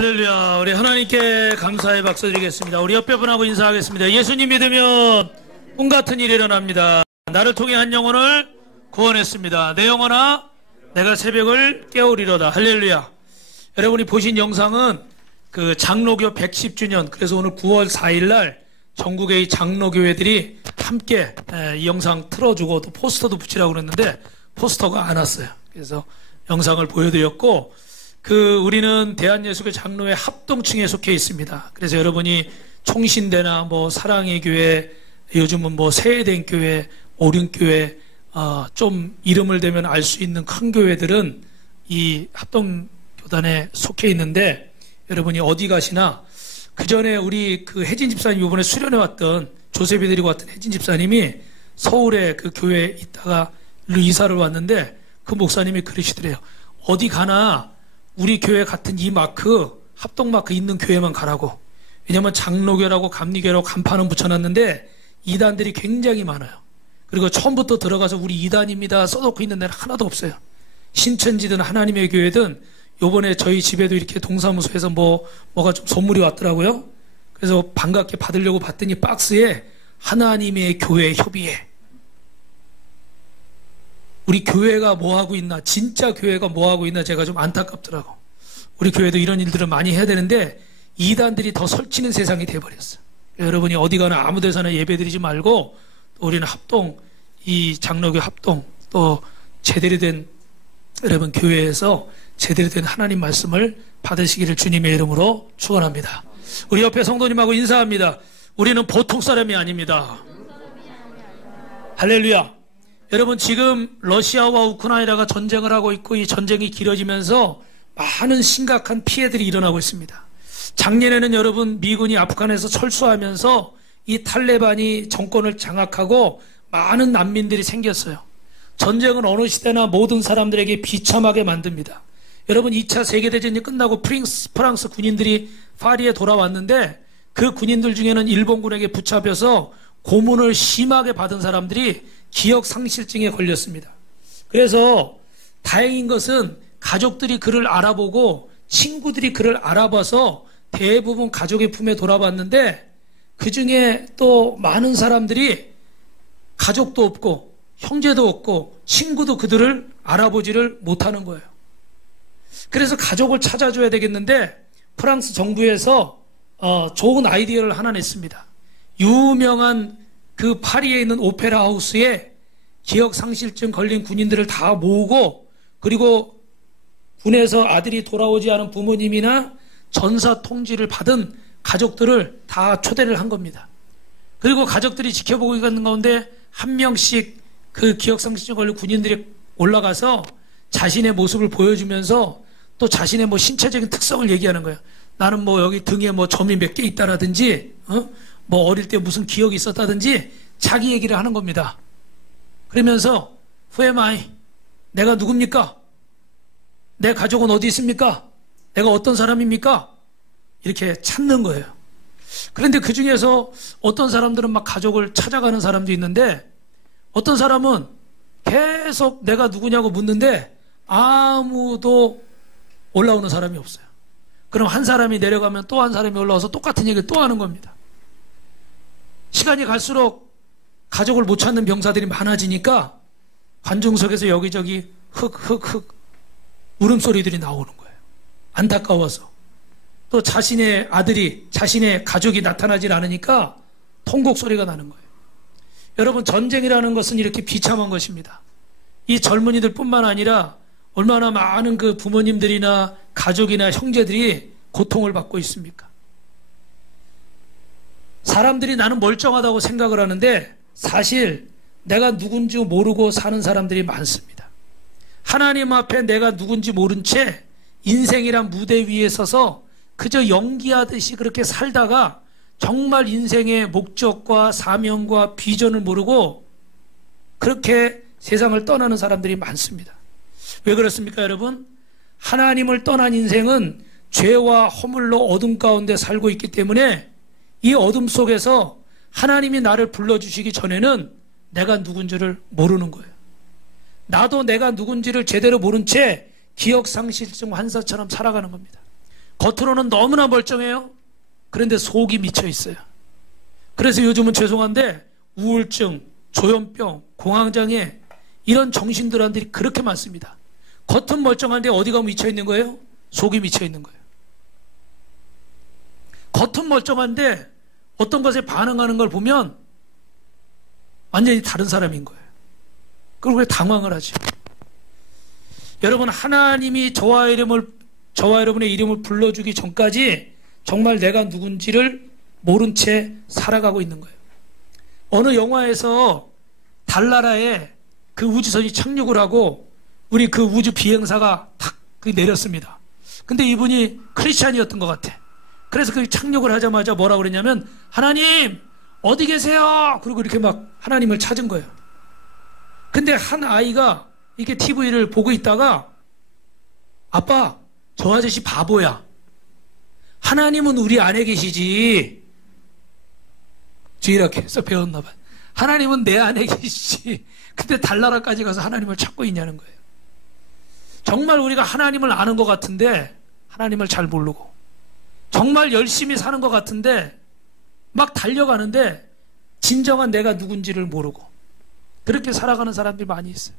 할렐루야. 우리 하나님께 감사의 박수 드리겠습니다. 우리 옆에 분하고 인사하겠습니다. 예수님 믿으면 꿈같은 일이 일어납니다. 나를 통해 한 영혼을 구원했습니다. 내 영혼아 내가 새벽을 깨우리로다. 할렐루야. 여러분이 보신 영상은 그 장로교 110주년, 그래서 오늘 9월 4일날 전국의 장로교회들이 함께 이 영상 틀어주고 또 포스터도 붙이라고 그랬는데 포스터가 안 왔어요. 그래서 영상을 보여드렸고, 우리는 대한예수교 장로회 합동층에 속해 있습니다. 그래서 여러분이 총신대나 사랑의 교회, 요즘은 세해된 교회, 오륜교회, 좀 이름을 대면 알 수 있는 큰 교회들은 이 합동교단에 속해 있는데, 여러분이 어디 가시나 그 전에 우리 혜진 집사님 이번에 수련회 왔던 조셉이 데리고 왔던 혜진 집사님이 서울에 그 교회에 있다가 이사를 왔는데 그 목사님이 그러시더래요. 어디 가나 우리 교회 같은 이 마크, 합동 마크 있는 교회만 가라고. 왜냐면 장로교라고 감리교라고 간판은 붙여놨는데 이단들이 굉장히 많아요. 그리고 처음부터 들어가서 우리 이단입니다 써놓고 있는 데는 하나도 없어요. 신천지든 하나님의 교회든 요번에 저희 집에도 이렇게 동사무소에서 뭐가 좀 선물이 왔더라고요. 그래서 반갑게 받으려고 봤더니 박스에 하나님의 교회 협의회. 우리 교회가 뭐하고 있나, 진짜 교회가 뭐하고 있나 제가 좀 안타깝더라고. 우리 교회도 이런 일들을 많이 해야 되는데 이단들이 더 설치는 세상이 돼버렸어요. 여러분이 어디 가나 아무 데서나 예배드리지 말고, 또 우리는 합동, 이 장로교 합동, 또 제대로 된 여러분 교회에서 제대로 된 하나님 말씀을 받으시기를 주님의 이름으로 축원합니다. 우리 옆에 성도님하고 인사합니다. 우리는 보통 사람이 아닙니다. 할렐루야. 여러분, 지금 러시아와 우크라이나가 전쟁을 하고 있고 이 전쟁이 길어지면서 많은 심각한 피해들이 일어나고 있습니다. 작년에는 여러분 미군이 아프간에서 철수하면서 이 탈레반이 정권을 장악하고 많은 난민들이 생겼어요. 전쟁은 어느 시대나 모든 사람들에게 비참하게 만듭니다. 여러분, 2차 세계대전이 끝나고 프랑스 군인들이 파리에 돌아왔는데 그 군인들 중에는 일본군에게 붙잡혀서 고문을 심하게 받은 사람들이 기억상실증에 걸렸습니다. 그래서 다행인 것은 가족들이 그를 알아보고 친구들이 그를 알아봐서 대부분 가족의 품에 돌아왔는데, 그 중에 또 많은 사람들이 가족도 없고 형제도 없고 친구도 그들을 알아보지를 못하는 거예요. 그래서 가족을 찾아줘야 되겠는데 프랑스 정부에서 좋은 아이디어를 하나 냈습니다. 유명한 그 파리에 있는 오페라 하우스에 기억상실증 걸린 군인들을 다 모으고, 그리고 군에서 아들이 돌아오지 않은 부모님이나 전사 통지를 받은 가족들을 다 초대를 한 겁니다. 그리고 가족들이 지켜보고 있는 가운데 한 명씩 그 기억상실증 걸린 군인들이 올라가서 자신의 모습을 보여주면서 또 자신의 신체적인 특성을 얘기하는 거예요. 나는 여기 등에 점이 몇 개 있다라든지, 어릴 때 무슨 기억이 있었다든지 자기 얘기를 하는 겁니다. 그러면서 Who am I? 내가 누굽니까? 내 가족은 어디 있습니까? 내가 어떤 사람입니까? 이렇게 찾는 거예요. 그런데 그 중에서 어떤 사람들은 막 가족을 찾아가는 사람도 있는데, 어떤 사람은 계속 내가 누구냐고 묻는데 아무도 올라오는 사람이 없어요. 그럼 한 사람이 내려가면 또 한 사람이 올라와서 똑같은 얘기를 또 하는 겁니다. 시간이 갈수록 가족을 못 찾는 병사들이 많아지니까 관중석에서 여기저기 흑흑흑 울음소리들이 나오는 거예요. 안타까워서. 또 자신의 아들이, 자신의 가족이 나타나질 않으니까 통곡 소리가 나는 거예요. 여러분, 전쟁이라는 것은 이렇게 비참한 것입니다. 이 젊은이들 뿐만 아니라 얼마나 많은 그 부모님들이나 가족이나 형제들이 고통을 받고 있습니까? 사람들이 나는 멀쩡하다고 생각을 하는데 사실 내가 누군지 모르고 사는 사람들이 많습니다. 하나님 앞에 내가 누군지 모른 채 인생이란 무대 위에 서서 그저 연기하듯이 그렇게 살다가 정말 인생의 목적과 사명과 비전을 모르고 그렇게 세상을 떠나는 사람들이 많습니다. 왜 그렇습니까, 여러분? 하나님을 떠난 인생은 죄와 허물로 어둠 가운데 살고 있기 때문에 이 어둠 속에서 하나님이 나를 불러주시기 전에는 내가 누군지를 모르는 거예요. 나도 내가 누군지를 제대로 모른 채 기억상실증 환자처럼 살아가는 겁니다. 겉으로는 너무나 멀쩡해요. 그런데 속이 미쳐 있어요. 그래서 요즘은 죄송한데 우울증, 조현병, 공황장애 이런 정신질환들이 그렇게 많습니다. 겉은 멀쩡한데 어디가 미쳐 있는 거예요? 속이 미쳐 있는 거예요. 겉은 멀쩡한데 어떤 것에 반응하는 걸 보면 완전히 다른 사람인 거예요. 그리고 왜 당황을 하지? 여러분, 하나님이 저와 여러분의 이름을 불러주기 전까지 정말 내가 누군지를 모른 채 살아가고 있는 거예요. 어느 영화에서 달나라에 그 우주선이 착륙을 하고 우리 그 우주 비행사가 탁 내렸습니다. 근데 이분이 크리스찬이었던 것 같아. 그래서 그 착륙을 하자마자 뭐라고 그랬냐면, 하나님 어디 계세요? 그리고 이렇게 막 하나님을 찾은 거예요. 근데 한 아이가 이렇게 TV를 보고 있다가, 아빠 저 아저씨 바보야. 하나님은 우리 안에 계시지. 주일학교에서 배웠나 봐요. 하나님은 내 안에 계시지. 근데 달나라까지 가서 하나님을 찾고 있냐는 거예요. 정말 우리가 하나님을 아는 것 같은데 하나님을 잘 모르고, 정말 열심히 사는 것 같은데 막 달려가는데 진정한 내가 누군지를 모르고 그렇게 살아가는 사람들이 많이 있어요.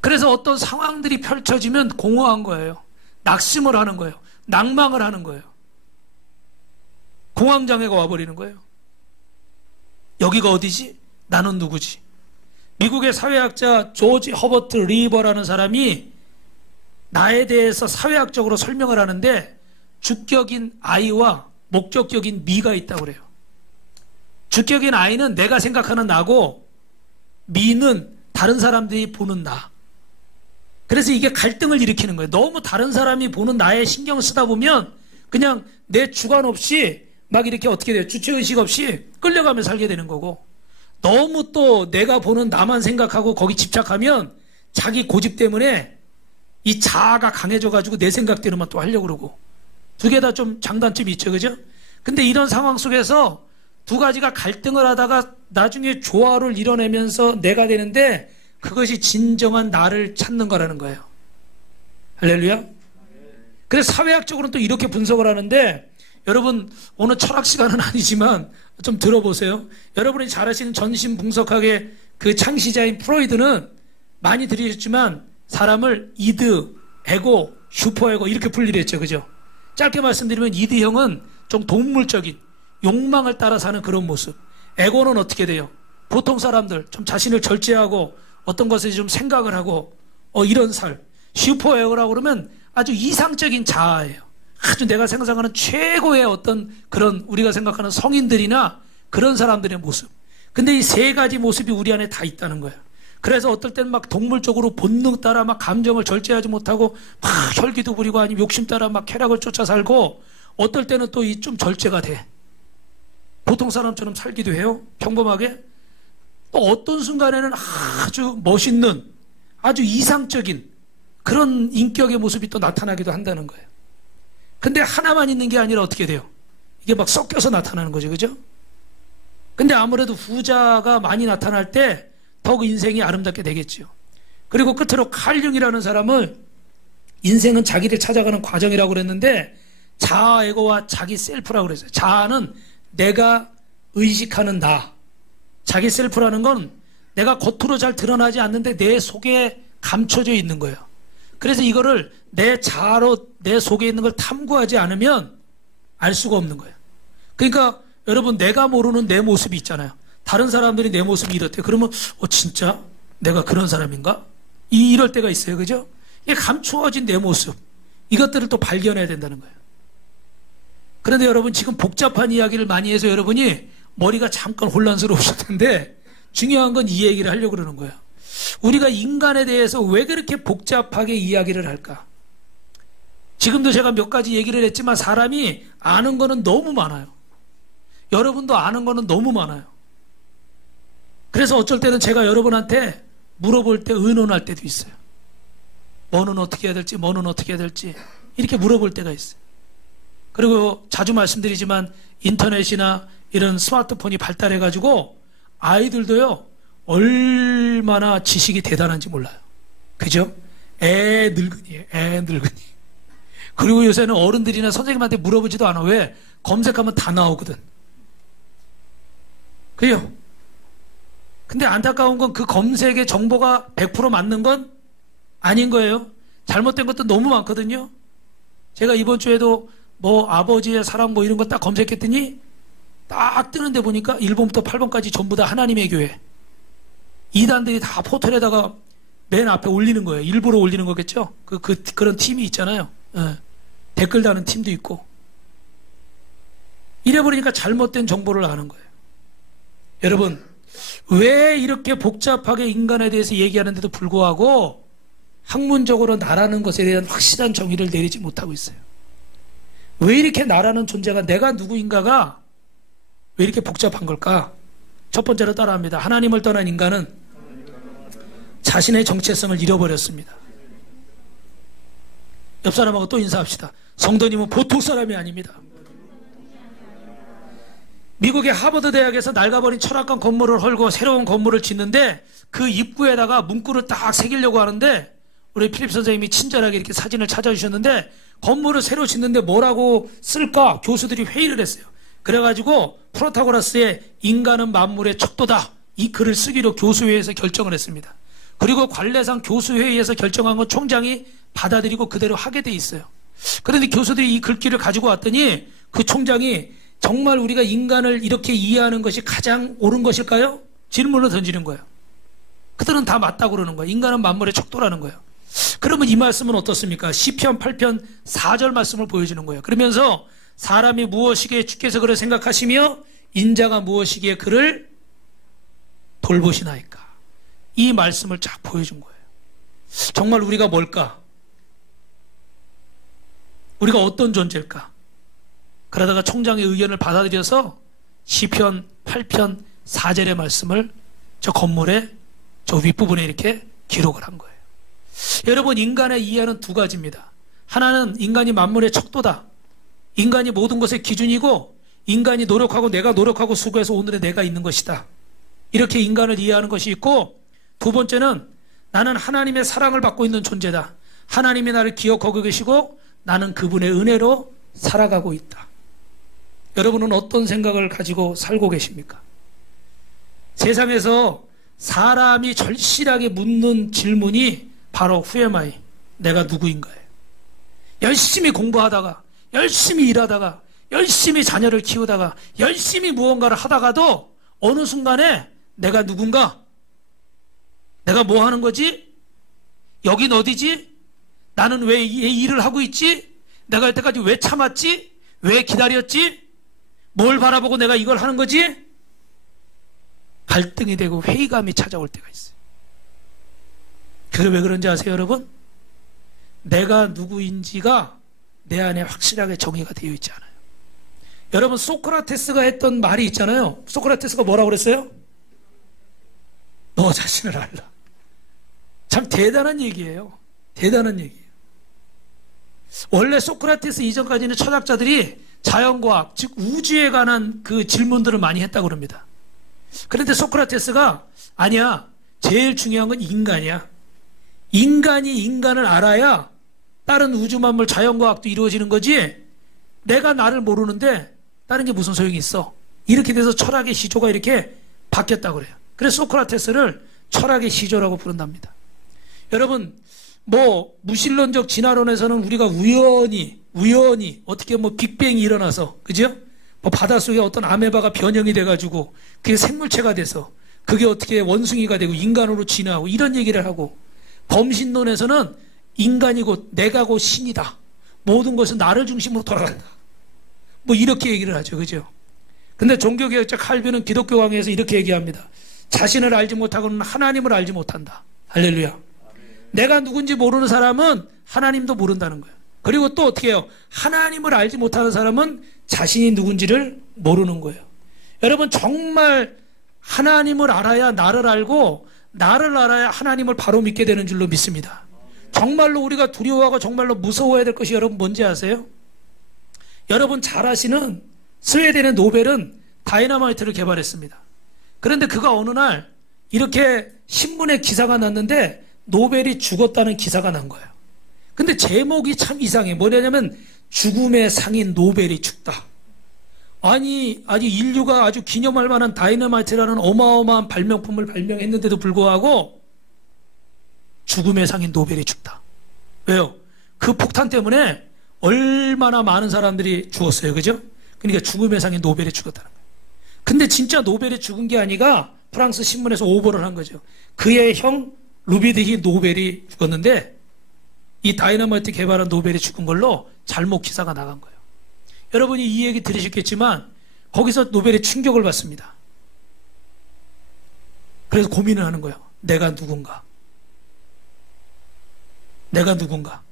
그래서 어떤 상황들이 펼쳐지면 공허한 거예요. 낙심을 하는 거예요. 낭망을 하는 거예요. 공황장애가 와버리는 거예요. 여기가 어디지? 나는 누구지? 미국의 사회학자 조지 허버트 리버라는 사람이 나에 대해서 사회학적으로 설명을 하는데, 주격인 I와 목적격인 me가 있다고 그래요. 주격인 I는 내가 생각하는 나고, me는 다른 사람들이 보는 나. 그래서 이게 갈등을 일으키는 거예요. 너무 다른 사람이 보는 나에 신경 쓰다 보면 그냥 내 주관 없이 막 이렇게 어떻게 돼요? 주체의식 없이 끌려가며 살게 되는 거고, 너무 또 내가 보는 나만 생각하고 거기 집착하면 자기 고집 때문에 이 자아가 강해져가지고 내 생각대로만 또 하려고 그러고, 두 개 다 좀 장단점이 있죠, 그죠? 근데 이런 상황 속에서 두 가지가 갈등을 하다가 나중에 조화를 이뤄내면서 내가 되는데, 그것이 진정한 나를 찾는 거라는 거예요. 할렐루야. 그래서 사회학적으로는 또 이렇게 분석을 하는데, 여러분 오늘 철학 시간은 아니지만 좀 들어보세요. 여러분이 잘 아시는 전신분석학의 그 창시자인 프로이드는 많이 들으셨지만 사람을 이드, 에고, 슈퍼에고 이렇게 분리를 했죠, 그죠? 짧게 말씀드리면 이드형은 좀 동물적인 욕망을 따라 사는 그런 모습. 에고는 어떻게 돼요? 보통 사람들 좀 자신을 절제하고 어떤 것에 좀 생각을 하고 이런 살. 슈퍼에고라고 그러면 아주 이상적인 자아예요. 아주 내가 생각하는 최고의 어떤 그런 우리가 생각하는 성인들이나 그런 사람들의 모습. 근데 이 세 가지 모습이 우리 안에 다 있다는 거예요. 그래서 어떨 때는 막 동물적으로 본능 따라 막 감정을 절제하지 못하고 막 혈기도 부리고 아니면 욕심 따라 막 쾌락을 쫓아 살고, 어떨 때는 또 이 좀 절제가 돼. 보통 사람처럼 살기도 해요. 평범하게. 또 어떤 순간에는 아주 멋있는 아주 이상적인 그런 인격의 모습이 또 나타나기도 한다는 거예요. 근데 하나만 있는 게 아니라 어떻게 돼요? 이게 막 섞여서 나타나는 거죠, 그죠? 근데 아무래도 후자가 많이 나타날 때 더욱 인생이 아름답게 되겠죠. 그리고 끝으로 칼 융이라는 사람을 인생은 자기를 찾아가는 과정이라고 그랬는데, 자아 에고와 자기 셀프라고 그랬어요. 자아는 내가 의식하는 나. 자기 셀프라는 건 내가 겉으로 잘 드러나지 않는데 내 속에 감춰져 있는 거예요. 그래서 이거를 내 자아로 내 속에 있는 걸 탐구하지 않으면 알 수가 없는 거예요. 그러니까 여러분, 내가 모르는 내 모습이 있잖아요. 다른 사람들이 내 모습이 이렇대. 그러면 진짜 내가 그런 사람인가? 이럴 때가 있어요, 그죠? 이게 감추어진 내 모습, 이것들을 또 발견해야 된다는 거예요. 그런데 여러분, 지금 복잡한 이야기를 많이 해서 여러분이 머리가 잠깐 혼란스러우실 텐데, 중요한 건 이 얘기를 하려고 그러는 거예요. 우리가 인간에 대해서 왜 그렇게 복잡하게 이야기를 할까? 지금도 제가 몇 가지 얘기를 했지만 사람이 아는 거는 너무 많아요. 여러분도 아는 거는 너무 많아요. 그래서 어쩔 때는 제가 여러분한테 물어볼 때 의논할 때도 있어요. 뭐는 어떻게 해야 될지, 뭐는 어떻게 해야 될지 이렇게 물어볼 때가 있어요. 그리고 자주 말씀드리지만 인터넷이나 이런 스마트폰이 발달해가지고 아이들도요, 얼마나 지식이 대단한지 몰라요. 그죠? 애 늙은이에요. 애 늙은이. 그리고 요새는 어른들이나 선생님한테 물어보지도 않아. 왜? 검색하면 다 나오거든. 그래요? 근데 안타까운 건 그 검색의 정보가 100% 맞는 건 아닌 거예요. 잘못된 것도 너무 많거든요. 제가 이번 주에도 뭐 아버지의 사랑 뭐 이런 거 딱 검색했더니 딱 뜨는데 보니까 1번부터 8번까지 전부 다 하나님의 교회. 이단들이 다 포털에다가 맨 앞에 올리는 거예요. 일부러 올리는 거겠죠? 그런 팀이 있잖아요. 예. 댓글 다는 팀도 있고. 이래버리니까 잘못된 정보를 아는 거예요. 여러분, 왜 이렇게 복잡하게 인간에 대해서 얘기하는데도 불구하고 학문적으로 나라는 것에 대한 확실한 정의를 내리지 못하고 있어요? 왜 이렇게 나라는 존재가 내가 누구인가가 왜 이렇게 복잡한 걸까? 첫 번째로 따라합니다. 하나님을 떠난 인간은 자신의 정체성을 잃어버렸습니다. 옆 사람하고 또 인사합시다. 성도님은 보통 사람이 아닙니다. 미국의 하버드 대학에서 낡아버린 철학관 건물을 헐고 새로운 건물을 짓는데 그 입구에다가 문구를 딱 새기려고 하는데 우리 필립 선생님이 친절하게 이렇게 사진을 찾아주셨는데 건물을 새로 짓는데 뭐라고 쓸까? 교수들이 회의를 했어요. 그래가지고 프로타고라스의 인간은 만물의 척도다. 이 글을 쓰기로 교수회의에서 결정을 했습니다. 그리고 관례상 교수회의에서 결정한 건 총장이 받아들이고 그대로 하게 돼 있어요. 그런데 교수들이 이 글귀를 가지고 왔더니 그 총장이 정말 우리가 인간을 이렇게 이해하는 것이 가장 옳은 것일까요? 질문을 던지는 거예요. 그들은 다 맞다고 그러는 거예요. 인간은 만물의 척도라는 거예요. 그러면 이 말씀은 어떻습니까? 시편 8편 4절 말씀을 보여주는 거예요. 그러면서 사람이 무엇이기에 주께서 그를 생각하시며 인자가 무엇이기에 그를 돌보시나이까. 이 말씀을 쫙 보여준 거예요. 정말 우리가 뭘까? 우리가 어떤 존재일까? 그러다가 총장의 의견을 받아들여서 시편 8편 4절의 말씀을 저 건물의 저 윗부분에 이렇게 기록을 한 거예요. 여러분, 인간의 이해는 두 가지입니다. 하나는 인간이 만물의 척도다. 인간이 모든 것의 기준이고 인간이 노력하고 내가 노력하고 수고해서 오늘의 내가 있는 것이다. 이렇게 인간을 이해하는 것이 있고, 두 번째는 나는 하나님의 사랑을 받고 있는 존재다. 하나님이 나를 기억하고 계시고 나는 그분의 은혜로 살아가고 있다. 여러분은 어떤 생각을 가지고 살고 계십니까? 세상에서 사람이 절실하게 묻는 질문이 바로 Who am I? 내가 누구인가요? 열심히 공부하다가, 열심히 일하다가, 열심히 자녀를 키우다가, 열심히 무언가를 하다가도 어느 순간에 내가 누군가? 내가 뭐 하는 거지? 여긴 어디지? 나는 왜 이 일을 하고 있지? 내가 이때까지 왜 참았지? 왜 기다렸지? 뭘 바라보고 내가 이걸 하는 거지? 갈등이 되고 회의감이 찾아올 때가 있어요. 그게 왜 그런지 아세요, 여러분? 내가 누구인지가 내 안에 확실하게 정의가 되어 있지 않아요. 여러분, 소크라테스가 했던 말이 있잖아요. 소크라테스가 뭐라고 그랬어요? 너 자신을 알라. 참 대단한 얘기예요. 대단한 얘기예요. 원래 소크라테스 이전까지는 철학자들이 자연과학, 즉 우주에 관한 그 질문들을 많이 했다고 그럽니다. 그런데 소크라테스가 아니야, 제일 중요한 건 인간이야. 인간이 인간을 알아야 다른 우주 만물 자연과학도 이루어지는 거지, 내가 나를 모르는데 다른 게 무슨 소용이 있어. 이렇게 돼서 철학의 시조가 이렇게 바뀌었다고 그래요. 그래서 소크라테스를 철학의 시조라고 부른답니다. 여러분, 뭐 무신론적 진화론에서는 우리가 우연히 어떻게 뭐 빅뱅이 일어나서, 그죠? 뭐 바닷속에 어떤 아메바가 변형이 돼가지고 그게 생물체가 돼서 그게 어떻게 원숭이가 되고 인간으로 진화하고 이런 얘기를 하고, 범신론에서는 인간이 곧 내가 곧 신이다. 모든 것은 나를 중심으로 돌아간다. 뭐 이렇게 얘기를 하죠. 그죠? 근데 종교개혁자 칼빈은 기독교 강의에서 이렇게 얘기합니다. 자신을 알지 못하고는 하나님을 알지 못한다. 할렐루야. 내가 누군지 모르는 사람은 하나님도 모른다는 거예요. 그리고 또 어떻게 해요? 하나님을 알지 못하는 사람은 자신이 누군지를 모르는 거예요. 여러분, 정말 하나님을 알아야 나를 알고 나를 알아야 하나님을 바로 믿게 되는 줄로 믿습니다. 정말로 우리가 두려워하고 정말로 무서워해야 될 것이 여러분 뭔지 아세요? 여러분 잘 아시는 스웨덴의 노벨은 다이너마이트를 개발했습니다. 그런데 그가 어느 날 이렇게 신문에 기사가 났는데 노벨이 죽었다는 기사가 난 거예요. 근데 제목이 참 이상해. 뭐냐면 죽음의 상인 노벨이 죽다. 아니 인류가 아주 기념할 만한 다이너마이트라는 어마어마한 발명품을 발명했는데도 불구하고 죽음의 상인 노벨이 죽다. 왜요? 그 폭탄 때문에 얼마나 많은 사람들이 죽었어요. 그죠? 그러니까 죽음의 상인 노벨이 죽었다는 거예요. 근데 진짜 노벨이 죽은 게 아니라 프랑스 신문에서 오보를 한 거죠. 그의 형 루비드히 노벨이 죽었는데 이 다이너마이트 개발한 노벨이 죽은 걸로 잘못 기사가 나간 거예요. 여러분이 이 얘기 들으셨겠지만 거기서 노벨의 충격을 받습니다. 그래서 고민을 하는 거예요. 내가 누군가? 내가 누군가?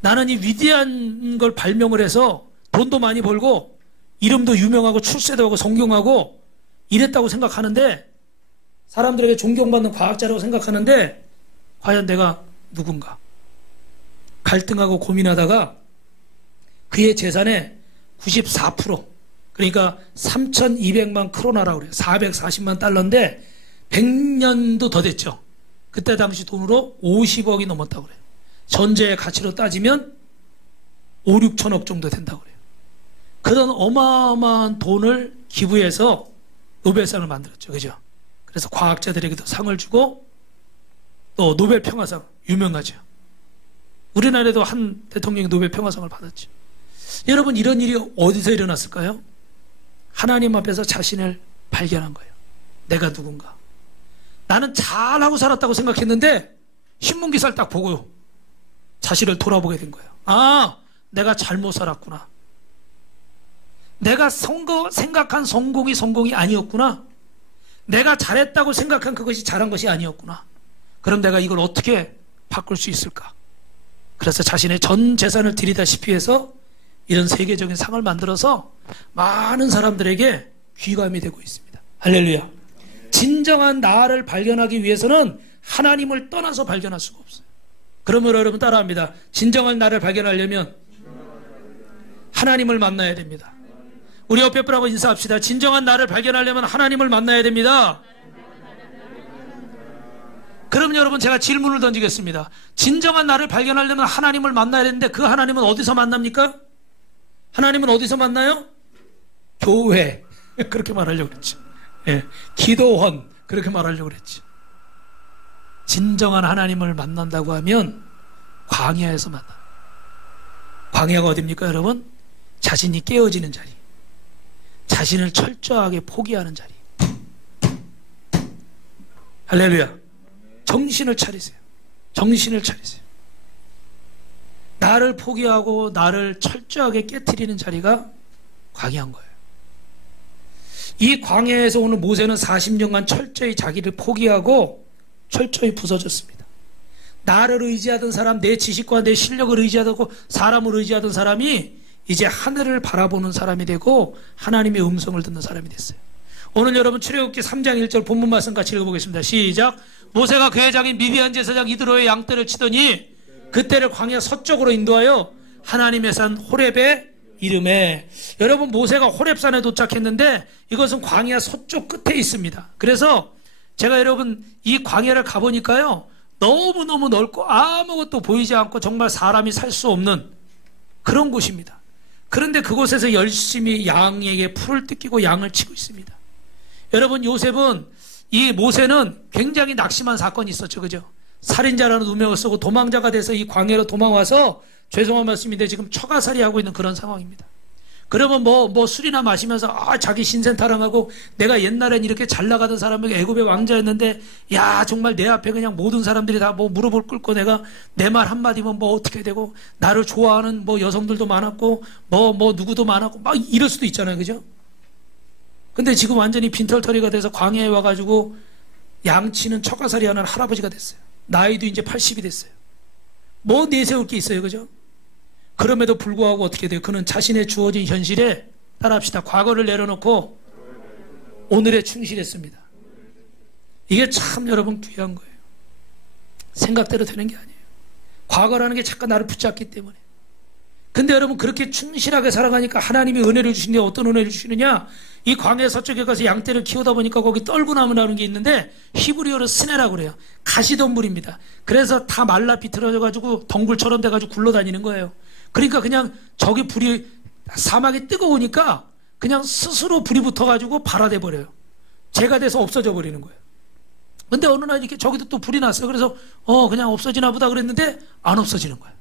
나는 이 위대한 걸 발명을 해서 돈도 많이 벌고 이름도 유명하고 출세도 하고 성공하고 이랬다고 생각하는데 사람들에게 존경받는 과학자라고 생각하는데 과연 내가 누군가? 갈등하고 고민하다가 그의 재산의 94% 그러니까 3,200만 크로나라고 그래요. 440만 달러인데 100년도 더 됐죠. 그때 당시 돈으로 50억이 넘었다고 그래요. 전제의 가치로 따지면 5, 6천억 정도 된다고 그래요. 그런 어마어마한 돈을 기부해서 노벨상을 만들었죠. 그죠? 그래서 과학자들에게도 상을 주고 또 노벨 평화상 유명하죠. 우리나라에도 한 대통령이 노벨 평화상을 받았죠. 여러분 이런 일이 어디서 일어났을까요? 하나님 앞에서 자신을 발견한 거예요. 내가 누군가. 나는 잘하고 살았다고 생각했는데 신문기사를 딱 보고 자신을 돌아보게 된 거예요. 아, 내가 잘못 살았구나. 내가 생각한 성공이 아니었구나. 내가 잘했다고 생각한 그것이 잘한 것이 아니었구나. 그럼 내가 이걸 어떻게 바꿀 수 있을까? 그래서 자신의 전 재산을 들이다시피 해서 이런 세계적인 상을 만들어서 많은 사람들에게 귀감이 되고 있습니다. 할렐루야. 진정한 나를 발견하기 위해서는 하나님을 떠나서 발견할 수가 없어요. 그러므로 여러분 따라합니다. 진정한 나를 발견하려면 하나님을 만나야 됩니다. 우리 옆에 분하고 인사합시다. 진정한 나를 발견하려면 하나님을 만나야 됩니다. 그럼 여러분 제가 질문을 던지겠습니다. 진정한 나를 발견하려면 하나님을 만나야 되는데 그 하나님은 어디서 만납니까? 하나님은 어디서 만나요? 교회. 그렇게 말하려고 그랬죠. 예. 기도원. 그렇게 말하려고 그랬죠. 진정한 하나님을 만난다고 하면 광야에서 만나. 광야가 어딥니까 여러분? 자신이 깨어지는 자리. 자신을 철저하게 포기하는 자리. 할렐루야. 정신을 차리세요. 정신을 차리세요. 나를 포기하고 나를 철저하게 깨트리는 자리가 광야인 거예요. 이 광야에서 오늘 모세는 40년간 철저히 자기를 포기하고 철저히 부서졌습니다. 나를 의지하던 사람, 내 지식과 내 실력을 의지하고 사람을 의지하던 사람이 이제 하늘을 바라보는 사람이 되고 하나님의 음성을 듣는 사람이 됐어요. 오늘 여러분 출애굽기 3장 1절 본문 말씀 같이 읽어보겠습니다. 시작. 모세가 그의 장인 미디안 제사장 이드로의 양떼를 치더니 그때를 광야 서쪽으로 인도하여 하나님의 산 호렙에 이름에. 여러분 모세가 호렙산에 도착했는데 이것은 광야 서쪽 끝에 있습니다. 그래서 제가 여러분 이 광야를 가보니까요 너무너무 넓고 아무것도 보이지 않고 정말 사람이 살 수 없는 그런 곳입니다. 그런데 그곳에서 열심히 양에게 풀을 뜯기고 양을 치고 있습니다. 여러분 이 모세는 굉장히 낙심한 사건이 있었죠. 그죠? 살인자라는 누명을 쓰고 도망자가 돼서 이 광야로 도망와서 죄송한 말씀인데 지금 처가살이 하고 있는 그런 상황입니다. 그러면 뭐 술이나 마시면서 자기 신세 타령하고 내가 옛날엔 이렇게 잘 나가던 사람이 애굽의 왕자였는데 야 정말 내 앞에 그냥 모든 사람들이 다 뭐 무릎을 꿇고 내가 내 말 한마디면 뭐 어떻게 되고 나를 좋아하는 뭐 여성들도 많았고 뭐 누구도 많았고 막 이럴 수도 있잖아요. 그죠? 근데 지금 완전히 빈털터리가 돼서 광야에 와가지고 양치는 처가살이 하는 할아버지가 됐어요. 나이도 이제 80이 됐어요. 뭐 내세울 게 있어요. 그죠? 그럼에도 불구하고 어떻게 돼요? 그는 자신의 주어진 현실에 따라합시다. 과거를 내려놓고 오늘에 충실했습니다. 이게 참 여러분 귀한 거예요. 생각대로 되는 게 아니에요. 과거라는 게 잠깐 나를 붙잡기 때문에. 근데 여러분 그렇게 충실하게 살아가니까 하나님이 은혜를 주시는데 어떤 은혜를 주시느냐? 이 광야 서쪽에 가서 양떼를 키우다 보니까 거기 떨구나무라는 게 있는데 히브리어로 스네라고 그래요. 가시덤불입니다. 그래서 다 말라 비틀어져가지고 덩굴처럼 돼가지고 굴러다니는 거예요. 그러니까 그냥 저기 불이 사막이 뜨거우니까 그냥 스스로 불이 붙어가지고 발화돼 버려요. 재가 돼서 없어져 버리는 거예요. 근데 어느 날 이렇게 저기도 또 불이 났어요. 그래서 그냥 없어지나 보다 그랬는데 안 없어지는 거예요.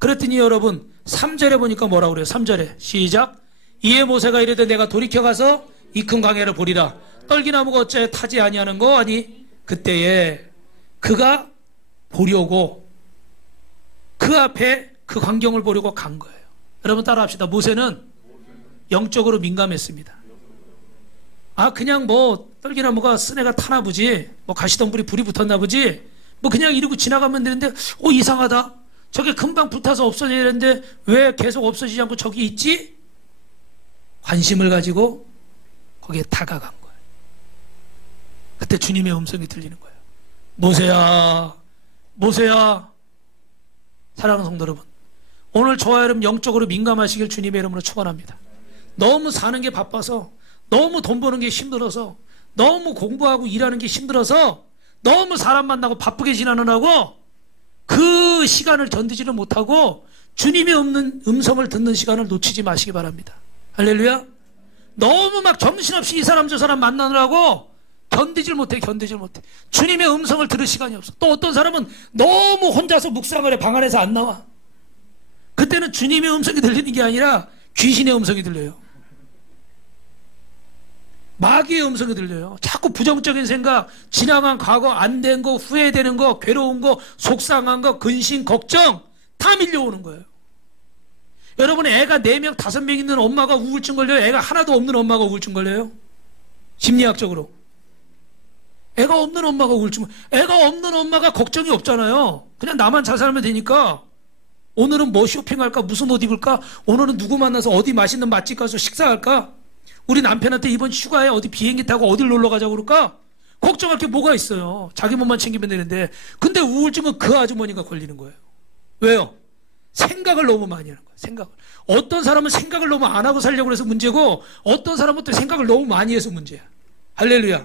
그랬더니 여러분 3절에 보니까 뭐라고 그래요? 3절에 시작. 이에 모세가 이르되 내가 돌이켜가서 이 큰 광야를 보리라. 떨기나무가 어째 타지 아니하는 거 아니? 그때에 그가 보려고 그 앞에 그 광경을 보려고 간 거예요. 여러분 따라합시다. 모세는 영적으로 민감했습니다. 그냥 뭐 떨기나무가 스네가 타나 보지, 뭐 가시덤불이 불이 붙었나 보지, 뭐 그냥 이러고 지나가면 되는데 이상하다. 저게 금방 불타서 없어져야 되는데 왜 계속 없어지지 않고 저기 있지? 관심을 가지고 거기에 다가간 거예요. 그때 주님의 음성이 들리는 거예요. 모세야, 모세야. 사랑하는 성도 여러분, 오늘 저와 여러분 영적으로 민감하시길 주님의 이름으로 축원합니다. 너무 사는 게 바빠서, 너무 돈 버는 게 힘들어서, 너무 공부하고 일하는 게 힘들어서, 너무 사람 만나고 바쁘게 지나느라고 그 시간을 견디지를 못하고 주님의 음성을 듣는 시간을 놓치지 마시기 바랍니다. 할렐루야. 너무 막 정신없이 이 사람 저 사람 만나느라고 견디질 못해. 주님의 음성을 들을 시간이 없어. 또 어떤 사람은 너무 혼자서 묵상을 해. 방 안에서 안 나와. 그때는 주님의 음성이 들리는 게 아니라 귀신의 음성이 들려요. 마귀의 음성이 들려요. 자꾸 부정적인 생각, 지나간 과거, 안 된 거, 후회되는 거, 괴로운 거, 속상한 거, 근심, 걱정 다 밀려오는 거예요. 여러분 애가 4명, 5명 있는 엄마가 우울증 걸려요? 애가 하나도 없는 엄마가 우울증 걸려요? 심리학적으로. 애가 없는 엄마가 우울증, 애가 없는 엄마가 걱정이 없잖아요. 그냥 나만 잘 살면 되니까. 오늘은 뭐 쇼핑할까? 무슨 옷 입을까? 오늘은 누구 만나서 어디 맛있는 맛집 가서 식사할까? 우리 남편한테 이번 휴가에 어디 비행기 타고 어딜 놀러 가자고 그럴까? 걱정할 게 뭐가 있어요. 자기 몸만 챙기면 되는데. 근데 우울증은 그 아주머니가 걸리는 거예요. 왜요? 생각을 너무 많이 하는 거예요. 생각을. 어떤 사람은 생각을 너무 안 하고 살려고 해서 문제고, 어떤 사람은 또 생각을 너무 많이 해서 문제야. 할렐루야.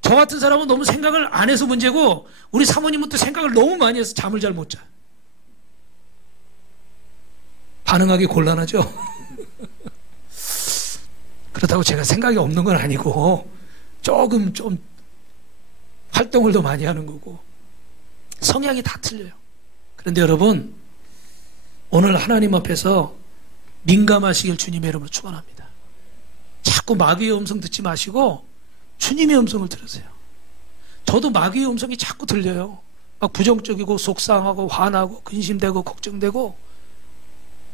저 같은 사람은 너무 생각을 안 해서 문제고, 우리 사모님은 또 생각을 너무 많이 해서 잠을 잘 못 자. 반응하기 곤란하죠? 그렇다고 제가 생각이 없는 건 아니고 조금 좀 활동을 더 많이 하는 거고 성향이 다 틀려요. 그런데 여러분 오늘 하나님 앞에서 민감하시길 주님의 이름으로 축원합니다. 자꾸 마귀의 음성 듣지 마시고 주님의 음성을 들으세요. 저도 마귀의 음성이 자꾸 들려요. 막 부정적이고 속상하고 화나고 근심되고 걱정되고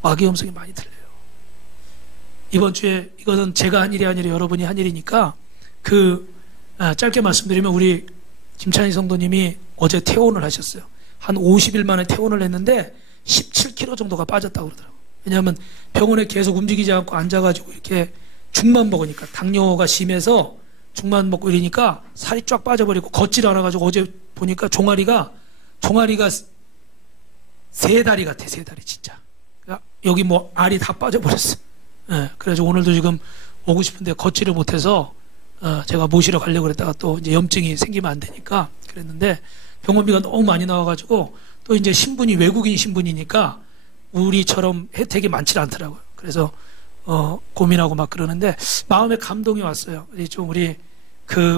마귀의 음성이 많이 들려요. 이번 주에 이것은 제가 한 일이 아니라 여러분이 한 일이니까 짧게 말씀드리면 우리 김찬희 성도님이 어제 퇴원을 하셨어요. 한 50일 만에 퇴원을 했는데 17kg 정도가 빠졌다고 그러더라고요. 왜냐하면 병원에 계속 움직이지 않고 앉아가지고 이렇게 죽만 먹으니까 당뇨가 심해서 죽만 먹고 이러니까 살이 쫙 빠져버리고 걷질 않아가지고 어제 보니까 종아리가 3다리 같아. 3다리 진짜. 여기 뭐 알이 다 빠져버렸어. 예, 그래서 오늘도 지금 오고 싶은데 걷지를 못해서 제가 모시러 가려고 그랬다가 또 이제 염증이 생기면 안 되니까 그랬는데 병원비가 너무 많이 나와가지고 또 이제 신분이 외국인 신분이니까 우리처럼 혜택이 많지 않더라고요. 그래서 고민하고 막 그러는데 마음에 감동이 왔어요. 좀 우리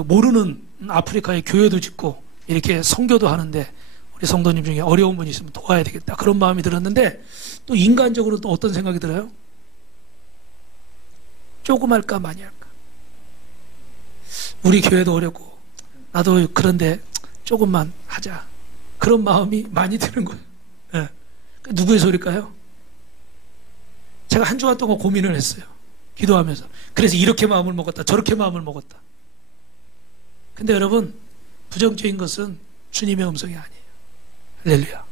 모르는 아프리카에 교회도 짓고 이렇게 선교도 하는데 우리 성도님 중에 어려운 분이 있으면 도와야 되겠다 그런 마음이 들었는데 또 인간적으로 또 어떤 생각이 들어요? 조금 할까 많이 할까? 우리 교회도 어렵고 나도 그런데 조금만 하자 그런 마음이 많이 드는 거예요. 네. 누구의 소리일까요? 제가 한 주간 동안 고민을 했어요. 기도하면서. 그래서 이렇게 마음을 먹었다 저렇게 마음을 먹었다. 근데 여러분 부정적인 것은 주님의 음성이 아니에요. 할렐루야.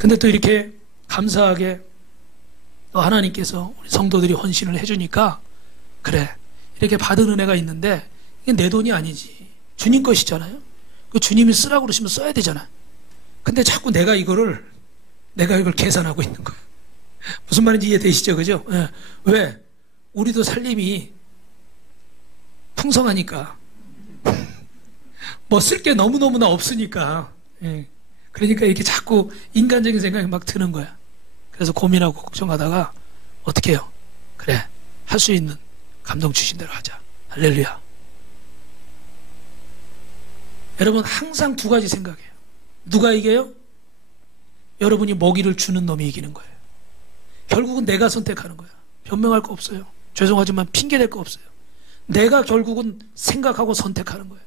근데 또 이렇게 감사하게 또 하나님께서 우리 성도들이 헌신을 해주니까 그래 이렇게 받은 은혜가 있는데 이게 내 돈이 아니지 주님 것이잖아요. 그 주님이 쓰라고 그러시면 써야 되잖아. 근데 자꾸 내가 이걸 계산하고 있는 거예요. 무슨 말인지 이해되시죠? 그죠? 예. 왜? 우리도 살림이 풍성하니까. 뭐 쓸 게 너무너무나 없으니까. 예. 그러니까 이렇게 자꾸 인간적인 생각이 막 드는 거야. 그래서 고민하고 걱정하다가 어떻게 해요? 그래, 할 수 있는 감동 주신 대로 하자. 할렐루야. 여러분, 항상 두 가지 생각해요. 누가 이겨요? 여러분이 먹이를 주는 놈이 이기는 거예요. 결국은 내가 선택하는 거예요. 변명할 거 없어요. 죄송하지만 핑계댈 거 없어요. 내가 결국은 생각하고 선택하는 거예요.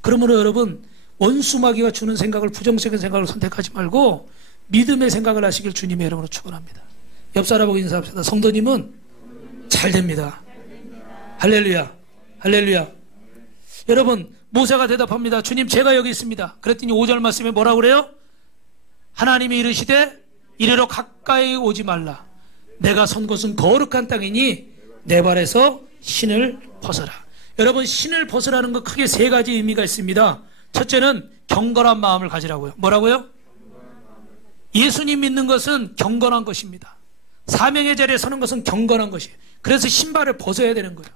그러므로 여러분, 원수마귀가 주는 생각을, 부정적인 생각을 선택하지 말고 믿음의 생각을 하시길 주님의 이름으로 축원합니다. 옆 사람하고 인사합시다. 성도님은 잘 됩니다. 할렐루야. 할렐루야. 여러분, 모세가 대답합니다. 주님, 제가 여기 있습니다. 그랬더니 5절 말씀에 뭐라고 그래요? 하나님이 이르시되 이리로 가까이 오지 말라. 내가 선 곳은 거룩한 땅이니 내 발에서 신을 벗어라. 여러분, 신을 벗으라는 거 크게 세 가지 의미가 있습니다. 첫째는 경건한 마음을 가지라고요. 뭐라고요? 예수님 믿는 것은 경건한 것입니다. 사명의 자리에 서는 것은 경건한 것이에요. 그래서 신발을 벗어야 되는 거예요.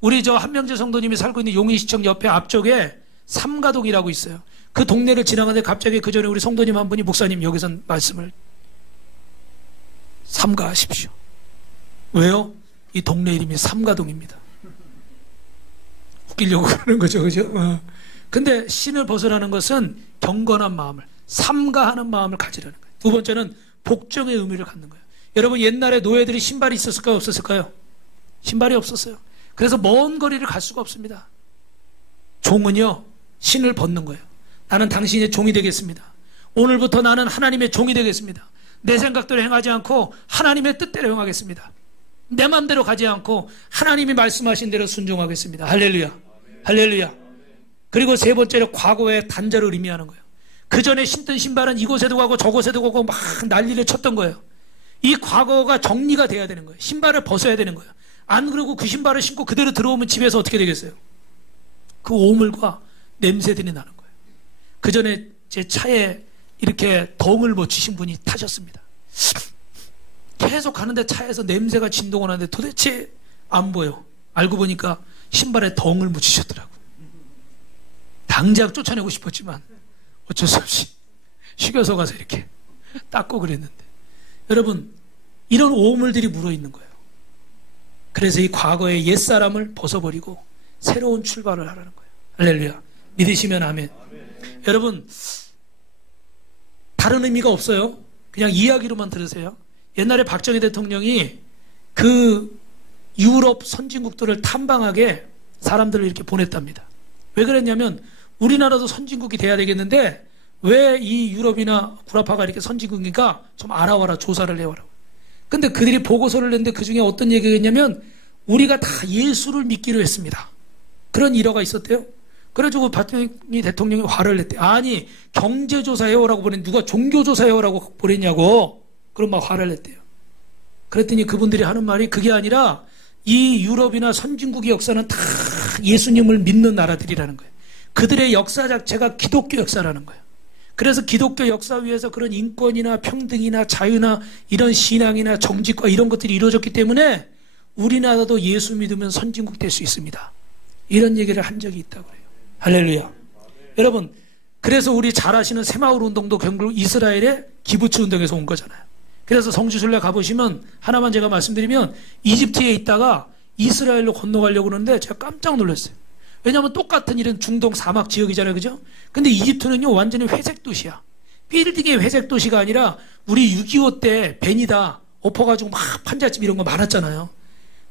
우리 저 한명재 성도님이 살고 있는 용인시청 옆에 앞쪽에 삼가동이라고 있어요. 그 동네를 지나가는데 갑자기 그 전에 우리 성도님 한 분이, 목사님 여기서 말씀을 삼가하십시오. 왜요? 이 동네 이름이 삼가동입니다. 웃기려고 그러는 거죠, 그죠? 근데 신을 벗으라는 것은 경건한 마음을, 삼가하는 마음을 가지라는 거예요. 두 번째는 복종의 의미를 갖는 거예요. 여러분, 옛날에 노예들이 신발이 있었을까요? 없었을까요? 신발이 없었어요. 그래서 먼 거리를 갈 수가 없습니다. 종은요, 신을 벗는 거예요. 나는 당신의 종이 되겠습니다. 오늘부터 나는 하나님의 종이 되겠습니다. 내 생각대로 행하지 않고 하나님의 뜻대로 행하겠습니다. 내 마음대로 가지 않고 하나님이 말씀하신 대로 순종하겠습니다. 할렐루야. 할렐루야. 그리고 세 번째로 과거의 단절을 의미하는 거예요. 그 전에 신던 신발은 이곳에도 가고 저곳에도 가고 막 난리를 쳤던 거예요. 이 과거가 정리가 돼야 되는 거예요. 신발을 벗어야 되는 거예요. 안 그러고 그 신발을 신고 그대로 들어오면 집에서 어떻게 되겠어요? 그 오물과 냄새들이 나는 거예요. 그 전에 제 차에 이렇게 덩을 묻히신 분이 타셨습니다. 계속 가는데 차에서 냄새가 진동을 하는데 도대체 안 보여. 알고 보니까 신발에 덩을 묻히셨더라고요. 당장 쫓아내고 싶었지만 어쩔 수 없이 휴게소 가서 이렇게 닦고 그랬는데, 여러분, 이런 오물들이 묻어있는 거예요. 그래서 이 과거의 옛사람을 벗어버리고 새로운 출발을 하라는 거예요. 할렐루야. 믿으시면 아멘. 여러분, 다른 의미가 없어요. 그냥 이야기로만 들으세요. 옛날에 박정희 대통령이 그 유럽 선진국들을 탐방하게 사람들을 이렇게 보냈답니다. 왜 그랬냐면, 우리나라도 선진국이 돼야 되겠는데 왜 이 유럽이나 구라파가 이렇게 선진국이니까 좀 알아와라, 조사를 해와라. 근데 그들이 보고서를 냈는데 그 중에 어떤 얘기가 있냐면, 우리가 다 예수를 믿기로 했습니다. 그런 일화가 있었대요. 그래가지고 박정희 대통령이 화를 냈대요. 아니, 경제조사해오라고 보냈는데 누가 종교조사해오라고 보냈냐고. 그럼 막 화를 냈대요. 그랬더니 그분들이 하는 말이 그게 아니라 이 유럽이나 선진국의 역사는 다 예수님을 믿는 나라들이라는 거예요. 그들의 역사 자체가 기독교 역사라는 거예요. 그래서 기독교 역사 위에서 그런 인권이나 평등이나 자유나 이런 신앙이나 정직과 이런 것들이 이루어졌기 때문에 우리나라도 예수 믿으면 선진국 될 수 있습니다. 이런 얘기를 한 적이 있다고 해요. 할렐루야. 여러분, 그래서 우리 잘 아시는 새마을 운동도 결국 이스라엘의 기부츠 운동에서 온 거잖아요. 그래서 성지순례 가보시면 하나만 제가 말씀드리면, 이집트에 있다가 이스라엘로 건너가려고 그러는데 제가 깜짝 놀랐어요. 왜냐하면 똑같은 이런 중동 사막 지역이잖아요. 그죠? 근데 이집트는요, 완전히 회색 도시야. 빌딩의 회색 도시가 아니라 우리 6.25 때 벤이다 엎어가지고 막 판잣집 이런 거 많았잖아요.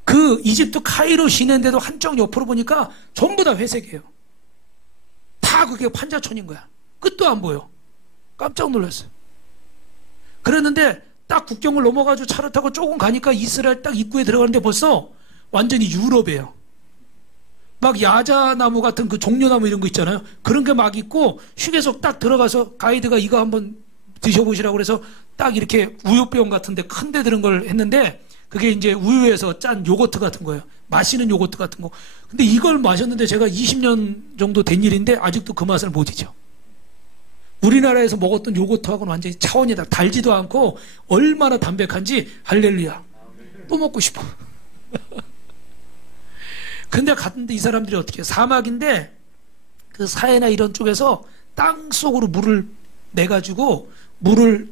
그 이집트 카이로 시내인데도 한쪽 옆으로 보니까 전부 다 회색이에요. 다 그게 판자촌인 거야. 끝도 안 보여. 깜짝 놀랐어요. 그랬는데 딱 국경을 넘어가지고 차를 타고 조금 가니까 이스라엘 딱 입구에 들어가는데 벌써 완전히 유럽이에요. 막 야자나무 같은 그 종려나무 이런 거 있잖아요. 그런 게 막 있고, 휴게소 딱 들어가서 가이드가 이거 한번 드셔보시라고 그래서 딱 이렇게 우유병 같은데 큰데 들은 걸 했는데, 그게 이제 우유에서 짠 요거트 같은 거예요. 마시는 요거트 같은 거. 근데 이걸 마셨는데 제가 20년 정도 된 일인데 아직도 그 맛을 못 잊어. 우리나라에서 먹었던 요거트하고는 완전히 차원이 달지도 않고 얼마나 담백한지 할렐루야. 또 먹고 싶어. 근데 갔는데 이 사람들이 어떻게 해요? 사막인데 그 사해나 이런 쪽에서 땅 속으로 물을 내가지고 물을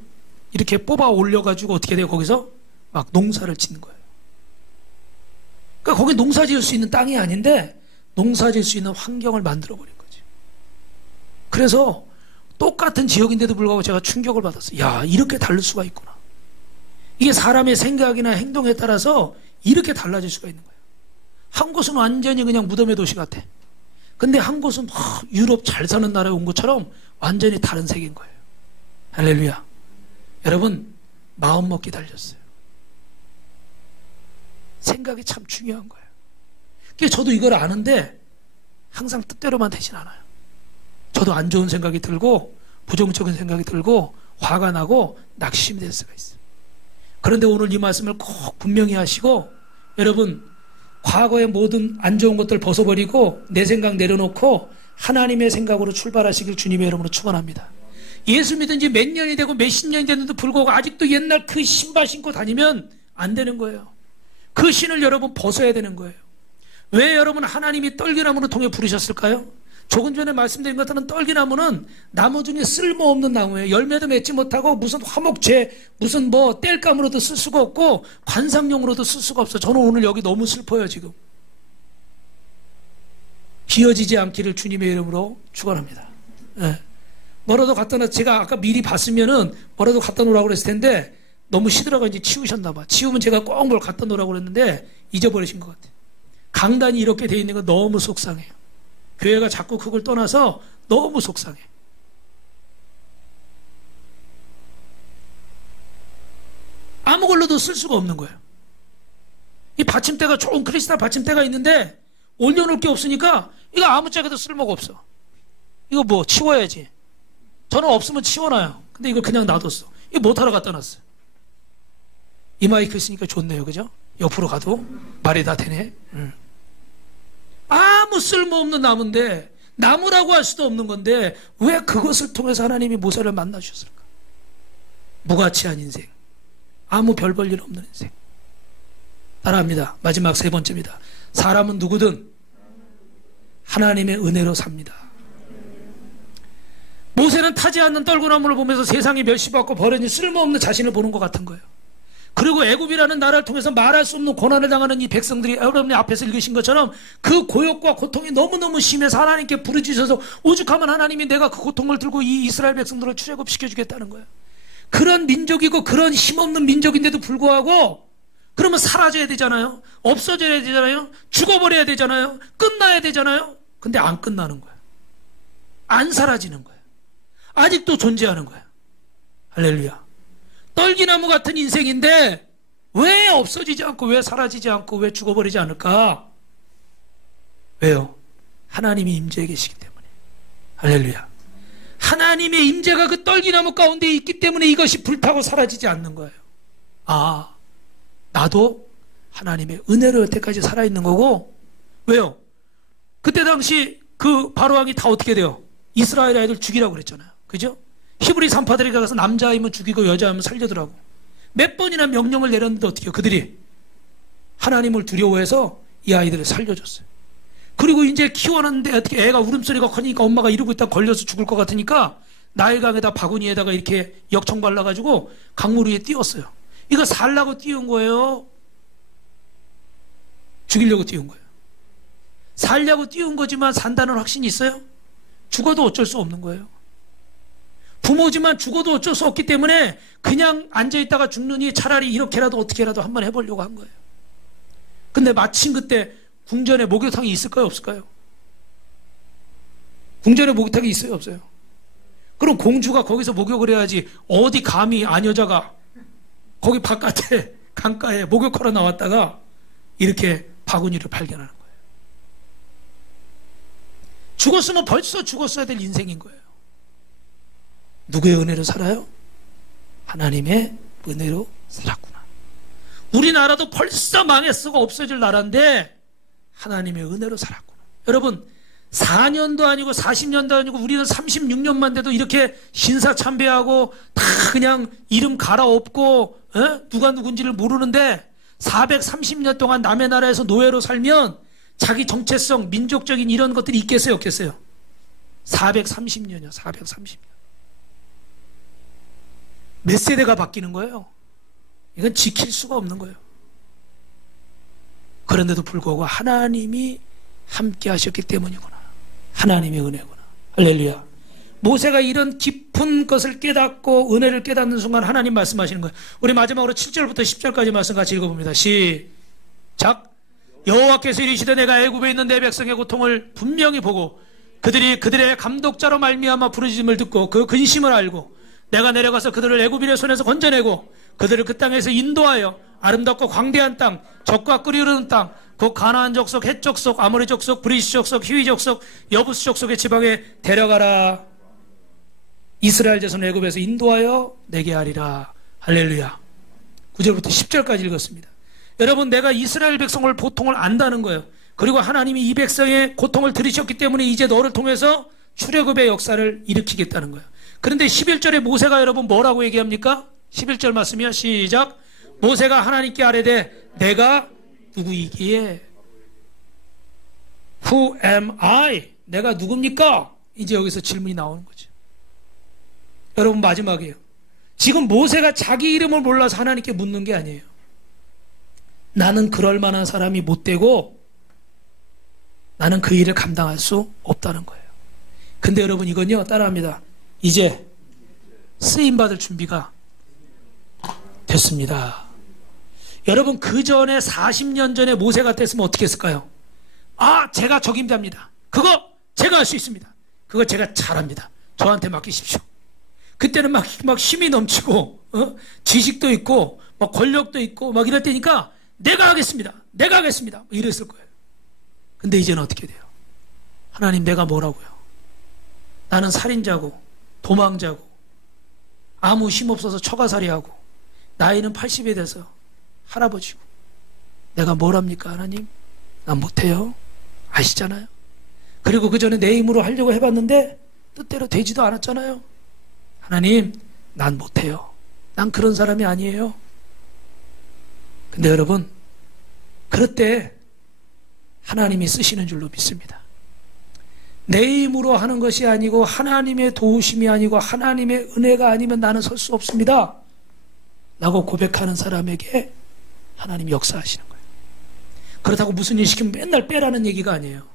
이렇게 뽑아 올려가지고 어떻게 돼요? 거기서 막 농사를 짓는 거예요. 그러니까 거기 농사 지을 수 있는 땅이 아닌데 농사 지을 수 있는 환경을 만들어버린 거지. 그래서 똑같은 지역인데도 불구하고 제가 충격을 받았어요. 야, 이렇게 다를 수가 있구나. 이게 사람의 생각이나 행동에 따라서 이렇게 달라질 수가 있는 거예요. 한 곳은 완전히 그냥 무덤의 도시 같아. 근데 한 곳은 유럽 잘 사는 나라에 온 것처럼 완전히 다른 세계인 거예요. 할렐루야. 여러분, 마음 먹기 달렸어요. 생각이 참 중요한 거예요. 그래서 저도 이걸 아는데 항상 뜻대로만 되진 않아요. 저도 안 좋은 생각이 들고 부정적인 생각이 들고 화가 나고 낙심이 될 수가 있어요. 그런데 오늘 이 말씀을 꼭 분명히 하시고, 여러분, 과거의 모든 안 좋은 것들 벗어버리고 내 생각 내려놓고 하나님의 생각으로 출발하시길 주님의 이름으로 축원합니다. 예수 믿은 지 몇 년이 되고 몇십 년이 됐는데도 불구하고 아직도 옛날 그 신발 신고 다니면 안 되는 거예요. 그 신을 여러분 벗어야 되는 거예요. 왜 여러분 하나님이 떨기나무를 통해 부르셨을까요? 조금 전에 말씀드린 것처럼 떨기나무는 나무 중에 쓸모없는 나무예요. 열매도 맺지 못하고 무슨 화목제, 무슨 뭐 땔감으로도 쓸 수가 없고 관상용으로도 쓸 수가 없어요. 저는 오늘 여기 너무 슬퍼요, 지금. 기어지지 않기를 주님의 이름으로 축원합니다. 네. 뭐라도 갖다 놔. 제가 아까 미리 봤으면은 뭐라도 갖다 놓으라고 그랬을 텐데 너무 시들어가 이제 치우셨나 봐. 치우면 제가 꼭 뭘 갖다 놓으라고 그랬는데 잊어버리신 것 같아요. 강단이 이렇게 돼 있는 건 너무 속상해요. 교회가 자꾸 그걸 떠나서 너무 속상해. 아무 걸로도 쓸 수가 없는 거예요. 이 받침대가 좋은 크리스탈 받침대가 있는데 올려놓을 게 없으니까 이거 아무짝에도 쓸모가 없어. 이거 뭐 치워야지. 저는 없으면 치워놔요. 근데 이걸 그냥 놔뒀어. 이거 못하러 갖다 놨어요. 이 마이크 있으니까 좋네요. 그죠? 옆으로 가도 말이 다 되네. 아무 쓸모없는 나무인데, 나무라고 할 수도 없는 건데 왜 그것을 통해서 하나님이 모세를 만나주셨을까? 무가치한 인생, 아무 별 볼 일 없는 인생. 따라합니다. 마지막 세 번째입니다. 사람은 누구든 하나님의 은혜로 삽니다. 모세는 타지 않는 떨구나무를 보면서 세상이 멸시받고 버려진 쓸모없는 자신을 보는 것 같은 거예요. 그리고 애굽이라는 나라를 통해서 말할 수 없는 고난을 당하는 이 백성들이 여러분이 앞에서 읽으신 것처럼 그 고역과 고통이 너무너무 심해서 하나님께 부르짖어서 오죽하면 하나님이 내가 그 고통을 들고 이 이스라엘 백성들을 출애굽시켜 주겠다는 거예요. 그런 민족이고 그런 힘없는 민족인데도 불구하고 그러면 사라져야 되잖아요. 없어져야 되잖아요. 죽어버려야 되잖아요. 끝나야 되잖아요. 근데 안 끝나는 거예요. 안 사라지는 거예요. 아직도 존재하는 거예요. 할렐루야. 떨기나무 같은 인생인데 왜 없어지지 않고 왜 사라지지 않고 왜 죽어버리지 않을까? 왜요? 하나님이 임재해 계시기 때문에. 할렐루야. 하나님의 임재가 그 떨기나무 가운데 있기 때문에 이것이 불타고 사라지지 않는 거예요. 아, 나도 하나님의 은혜로 여태까지 살아있는 거고. 왜요? 그때 당시 그 바로왕이 다 어떻게 돼요? 이스라엘 아이들 죽이라고 그랬잖아요. 그죠? 히브리 산파들이 가서 남자이면 죽이고 여자이면 살려두라고 몇 번이나 명령을 내렸는데 어떻게 해요? 그들이 하나님을 두려워해서 이 아이들을 살려줬어요. 그리고 이제 키워놨는데 어떻게 애가 울음소리가 커지니까 엄마가 이러고 있다 걸려서 죽을 것 같으니까 나일강에다 바구니에다가 이렇게 역청 발라가지고 강물 위에 띄웠어요. 이거 살라고 띄운 거예요? 죽이려고 띄운 거예요? 살려고 띄운 거지만 산다는 확신이 있어요? 죽어도 어쩔 수 없는 거예요. 부모지만 죽어도 어쩔 수 없기 때문에 그냥 앉아있다가 죽느니 차라리 이렇게라도 어떻게라도 한번 해보려고 한 거예요. 근데 마침 그때 궁전에 목욕탕이 있을까요? 없을까요? 궁전에 목욕탕이 있어요? 없어요? 그럼 공주가 거기서 목욕을 해야지 어디 감히 아녀자가 거기 바깥에 강가에 목욕하러 나왔다가 이렇게 바구니를 발견하는 거예요. 죽었으면 벌써 죽었어야 될 인생인 거예요. 누구의 은혜로 살아요? 하나님의 은혜로 살았구나. 우리나라도 벌써 망했어가 없어질 나라인데 하나님의 은혜로 살았구나. 여러분, 4년도 아니고 40년도 아니고 우리는 36년만 돼도 이렇게 신사참배하고 다 그냥 이름 갈아엎고 누가 누군지를 모르는데 430년 동안 남의 나라에서 노예로 살면 자기 정체성, 민족적인 이런 것들이 있겠어요, 없겠어요? 430년이요, 430년. 몇 세대가 바뀌는 거예요? 이건 지킬 수가 없는 거예요. 그런데도 불구하고 하나님이 함께 하셨기 때문이구나. 하나님의 은혜구나. 할렐루야. 모세가 이런 깊은 것을 깨닫고 은혜를 깨닫는 순간 하나님 말씀하시는 거예요. 우리 마지막으로 7절부터 10절까지 말씀 같이 읽어봅니다. 시작. 여호와께서 이르시되 내가 애굽에 있는 내 백성의 고통을 분명히 보고 그들이 그들의 감독자로 말미암아 부르짖음을 듣고 그 근심을 알고 내가 내려가서 그들을 애굽인의 손에서 건져내고 그들을 그 땅에서 인도하여 아름답고 광대한 땅, 젖과 끓이 흐르는 땅, 곧 가나안 족속, 헷 족속, 아모리 족속, 브리시 족속, 히위 족속, 여부스 족속의 지방에 데려가라. 이스라엘 자손 애굽에서 인도하여 내게 하리라. 할렐루야. 9절부터 10절까지 읽었습니다. 여러분, 내가 이스라엘 백성을 고통을 안다는 거예요. 그리고 하나님이 이 백성의 고통을 들으셨기 때문에 이제 너를 통해서 출애굽의 역사를 일으키겠다는 거예요. 그런데 11절에 모세가 여러분 뭐라고 얘기합니까? 11절 말씀이요. 시작. 모세가 하나님께 아뢰되 내가 누구이기에? Who am I? 내가 누굽니까? 이제 여기서 질문이 나오는 거죠. 여러분, 마지막이에요. 지금 모세가 자기 이름을 몰라서 하나님께 묻는 게 아니에요. 나는 그럴 만한 사람이 못 되고 나는 그 일을 감당할 수 없다는 거예요. 근데 여러분, 이건요, 따라합니다. 이제 쓰임받을 준비가 됐습니다. 여러분, 그 전에 40년 전에 모세 같았으면 어떻게 했을까요? 아, 제가 적임자입니다. 그거 제가 할 수 있습니다. 그거 제가 잘합니다. 저한테 맡기십시오. 그때는 막 힘이 넘치고 지식도 있고 막 권력도 있고 막 이럴 때니까 내가 하겠습니다. 내가 하겠습니다. 뭐 이랬을 거예요. 근데 이제는 어떻게 돼요? 하나님, 내가 뭐라고요? 나는 살인자고 도망자고 아무 힘없어서 처가살이하고 나이는 80이 돼서 할아버지고 내가 뭘 합니까? 하나님, 난 못해요. 아시잖아요. 그리고 그 전에 내 힘으로 하려고 해봤는데 뜻대로 되지도 않았잖아요. 하나님, 난 못해요. 난 그런 사람이 아니에요. 근데 여러분, 그럴 때 하나님이 쓰시는 줄로 믿습니다. 내 힘으로 하는 것이 아니고 하나님의 도우심이 아니고 하나님의 은혜가 아니면 나는 설 수 없습니다 라고 고백하는 사람에게 하나님이 역사하시는 거예요. 그렇다고 무슨 일 시키면 맨날 빼라는 얘기가 아니에요.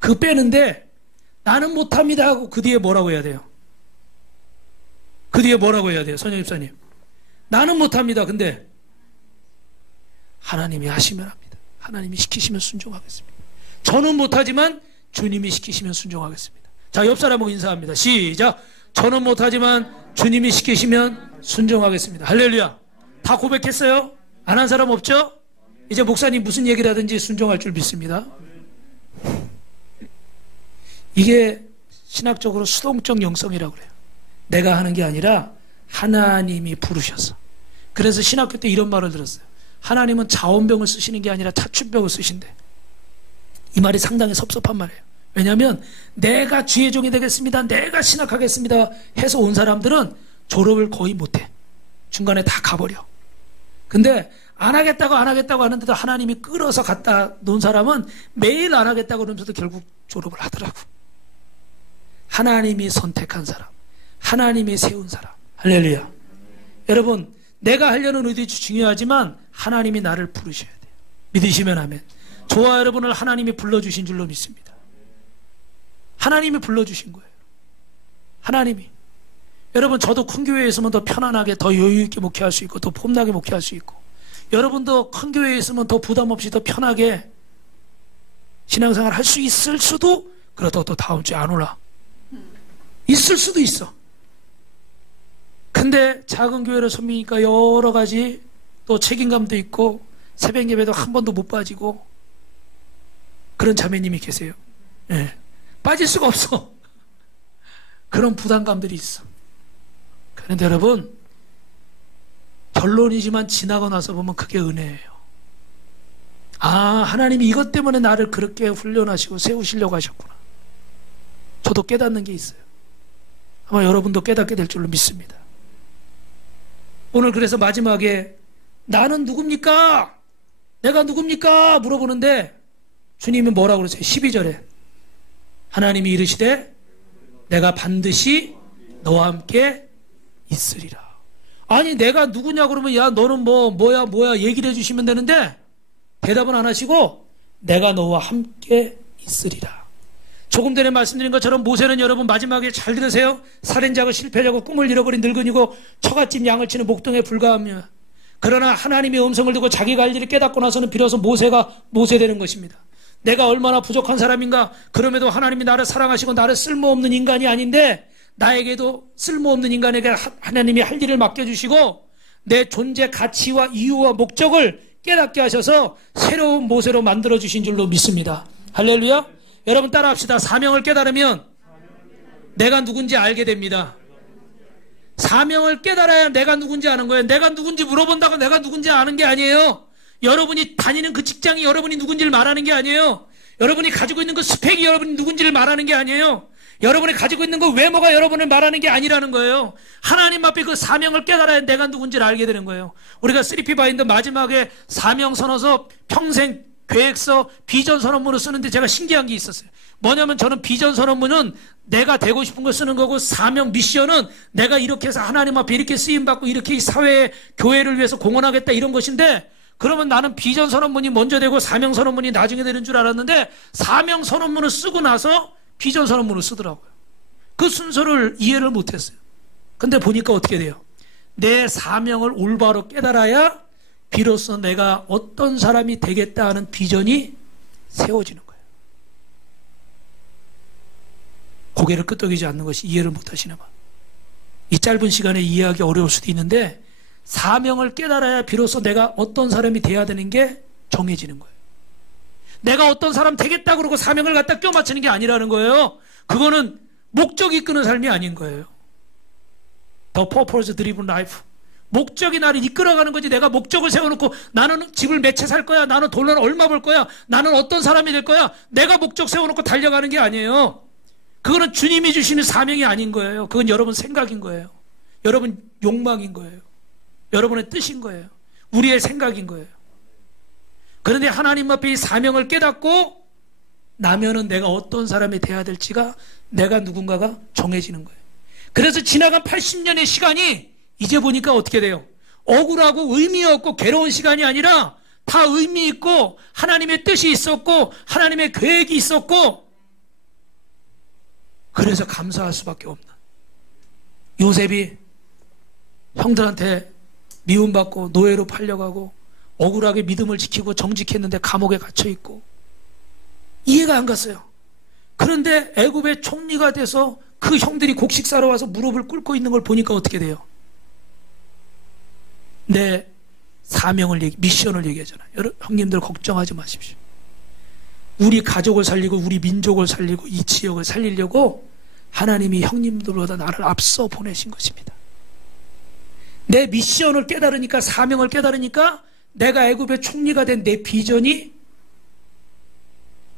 그 빼는데 나는 못합니다 하고 그 뒤에 뭐라고 해야 돼요? 그 뒤에 뭐라고 해야 돼요? 선영 집사님, 나는 못합니다. 근데 하나님이 하시면 합니다. 하나님이 시키시면 순종하겠습니다. 저는 못하지만 주님이 시키시면 순종하겠습니다. 자, 옆 사람하고 인사합니다. 시작. 저는 못하지만 주님이 시키시면 순종하겠습니다. 할렐루야. 다 고백했어요? 안 한 사람 없죠? 이제 목사님 무슨 얘기를 하든지 순종할 줄 믿습니다. 이게 신학적으로 수동적 영성이라고 그래요. 내가 하는 게 아니라 하나님이 부르셔서. 그래서 신학교 때 이런 말을 들었어요. 하나님은 자원병을 쓰시는 게 아니라 타춘병을 쓰신대. 이 말이 상당히 섭섭한 말이에요. 왜냐하면 내가 주의 종이 되겠습니다, 내가 신학하겠습니다 해서 온 사람들은 졸업을 거의 못해. 중간에 다 가버려. 근데 안 하겠다고 하는데도 하나님이 끌어서 갖다 놓은 사람은 매일 안 하겠다고 그러면서도 결국 졸업을 하더라고. 하나님이 선택한 사람, 하나님이 세운 사람. 할렐루야. 여러분, 내가 하려는 의도 중요하지만 하나님이 나를 부르셔야 돼요. 믿으시면 아멘. 저와 여러분을 하나님이 불러주신 줄로 믿습니다. 하나님이 불러주신 거예요. 하나님이. 여러분, 저도 큰 교회에 있으면 더 편안하게 더 여유있게 목회할 수 있고 더 폼나게 목회할 수 있고, 여러분도 큰 교회에 있으면 더 부담 없이 더 편하게 신앙생활 할 수 있을 수도, 그렇다고 또 다음 주에 안 올라 있을 수도 있어. 근데 작은 교회를 섬기니까 여러 가지 또 책임감도 있고 새벽 예배도 한 번도 못 빠지고 그런 자매님이 계세요. 네. 빠질 수가 없어. 그런 부담감들이 있어. 그런데 여러분, 결론이지만 지나고 나서 보면 그게 은혜예요. 아, 하나님이 이것 때문에 나를 그렇게 훈련하시고 세우시려고 하셨구나. 저도 깨닫는 게 있어요. 아마 여러분도 깨닫게 될 줄로 믿습니다. 오늘 그래서 마지막에 나는 누굽니까? 내가 누굽니까? 물어보는데 주님이 뭐라고 그러세요? 12절에 하나님이 이르시되 내가 반드시 너와 함께 있으리라. 아니 내가 누구냐 그러면 야 너는 뭐야 얘기를 해주시면 되는데 대답은 안 하시고 내가 너와 함께 있으리라. 조금 전에 말씀드린 것처럼 모세는 여러분 마지막에 잘 들으세요. 살인자고 실패자고 꿈을 잃어버린 늙은이고 처갓집 양을 치는 목동에 불과하며 그러나 하나님의 음성을 듣고 자기가 할 일을 깨닫고 나서는 비로소 모세가 모세되는 것입니다. 내가 얼마나 부족한 사람인가. 그럼에도 하나님이 나를 사랑하시고 나를 쓸모없는 인간이 아닌데 나에게도 쓸모없는 인간에게 하나님이 할 일을 맡겨주시고 내 존재 가치와 이유와 목적을 깨닫게 하셔서 새로운 모세로 만들어주신 줄로 믿습니다. 할렐루야. 여러분 따라합시다. 사명을 깨달으면 내가 누군지 알게 됩니다. 사명을 깨달아야 내가 누군지 아는 거예요. 내가 누군지 물어본다고 내가 누군지 아는 게 아니에요. 여러분이 다니는 그 직장이 여러분이 누군지를 말하는 게 아니에요. 여러분이 가지고 있는 그 스펙이 여러분이 누군지를 말하는 게 아니에요. 여러분이 가지고 있는 그 외모가 여러분을 말하는 게 아니라는 거예요. 하나님 앞에 그 사명을 깨달아야 내가 누군지를 알게 되는 거예요. 우리가 3P 바인더 마지막에 사명 선언서, 평생 계획서, 비전 선언문을 쓰는데 제가 신기한 게 있었어요. 뭐냐면 저는 비전 선언문은 내가 되고 싶은 걸 쓰는 거고 사명 미션은 내가 이렇게 해서 하나님 앞에 이렇게 쓰임받고 이렇게 이 사회에 교회를 위해서 공헌하겠다 이런 것인데 그러면 나는 비전 선언문이 먼저 되고 사명 선언문이 나중에 되는 줄 알았는데 사명 선언문을 쓰고 나서 비전 선언문을 쓰더라고요. 그 순서를 이해를 못했어요. 근데 보니까 어떻게 돼요? 내 사명을 올바로 깨달아야 비로소 내가 어떤 사람이 되겠다 하는 비전이 세워지는 거예요. 고개를 끄덕이지 않는 것이 이해를 못하시나 봐. 이 짧은 시간에 이해하기 어려울 수도 있는데 사명을 깨달아야 비로소 내가 어떤 사람이 돼야 되는 게 정해지는 거예요. 내가 어떤 사람 되겠다 그러고 사명을 갖다 껴 맞추는 게 아니라는 거예요. 그거는 목적이 이끄는 삶이 아닌 거예요. The purpose driven life. 목적이 나를 이끌어가는 거지. 내가 목적을 세워놓고 나는 집을 몇 채 살 거야. 나는 돈을 얼마 벌 거야. 나는 어떤 사람이 될 거야. 내가 목적 세워놓고 달려가는 게 아니에요. 그거는 주님이 주시는 사명이 아닌 거예요. 그건 여러분 생각인 거예요. 여러분 욕망인 거예요. 여러분의 뜻인 거예요. 우리의 생각인 거예요. 그런데 하나님 앞에 이 사명을 깨닫고 나면은 내가 어떤 사람이 돼야 될지가 내가 누군가가 정해지는 거예요. 그래서 지나간 80년의 시간이 이제 보니까 어떻게 돼요? 억울하고 의미 없고 괴로운 시간이 아니라 다 의미 있고 하나님의 뜻이 있었고 하나님의 계획이 있었고 그래서 감사할 수밖에 없는 요셉이 형들한테 미움받고 노예로 팔려가고 억울하게 믿음을 지키고 정직했는데 감옥에 갇혀있고 이해가 안 갔어요. 그런데 애굽의 총리가 돼서 그 형들이 곡식 사러 와서 무릎을 꿇고 있는 걸 보니까 어떻게 돼요? 내 사명을 미션을 얘기하잖아요. 형님들 걱정하지 마십시오. 우리 가족을 살리고 우리 민족을 살리고 이 지역을 살리려고 하나님이 형님들보다 나를 앞서 보내신 것입니다. 내 미션을 깨달으니까 사명을 깨달으니까 내가 애굽의 총리가 된 내 비전이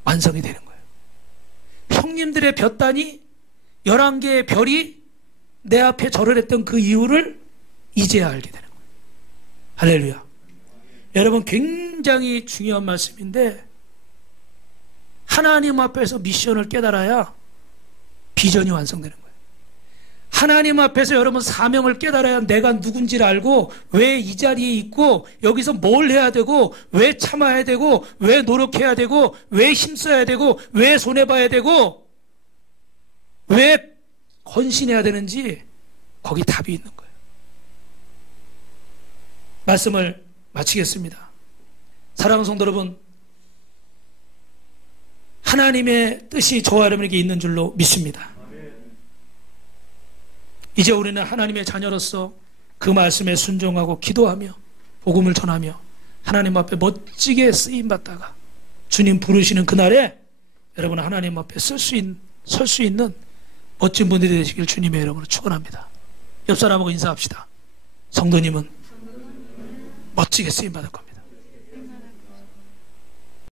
완성이 되는 거예요. 형님들의 볕단이 11개의 별이 내 앞에 절을 했던 그 이유를 이제야 알게 되는 거예요. 할렐루야. 여러분 굉장히 중요한 말씀인데 하나님 앞에서 미션을 깨달아야 비전이 완성되는 거예요. 하나님 앞에서 여러분 사명을 깨달아야 내가 누군지를 알고 왜 이 자리에 있고 여기서 뭘 해야 되고 왜 참아야 되고 왜 노력해야 되고 왜 힘써야 되고 왜 손해봐야 되고 왜 헌신해야 되는지 거기 답이 있는 거예요. 말씀을 마치겠습니다. 사랑하는 성도 여러분, 하나님의 뜻이 저와 여러분에게 있는 줄로 믿습니다. 이제 우리는 하나님의 자녀로서 그 말씀에 순종하고 기도하며 복음을 전하며 하나님 앞에 멋지게 쓰임받다가 주님 부르시는 그날에 여러분 하나님 앞에 설 수 있는 멋진 분들이 되시길 주님의 이름으로 축원합니다. 옆 사람하고 인사합시다. 성도님은 멋지게 쓰임받을 겁니다.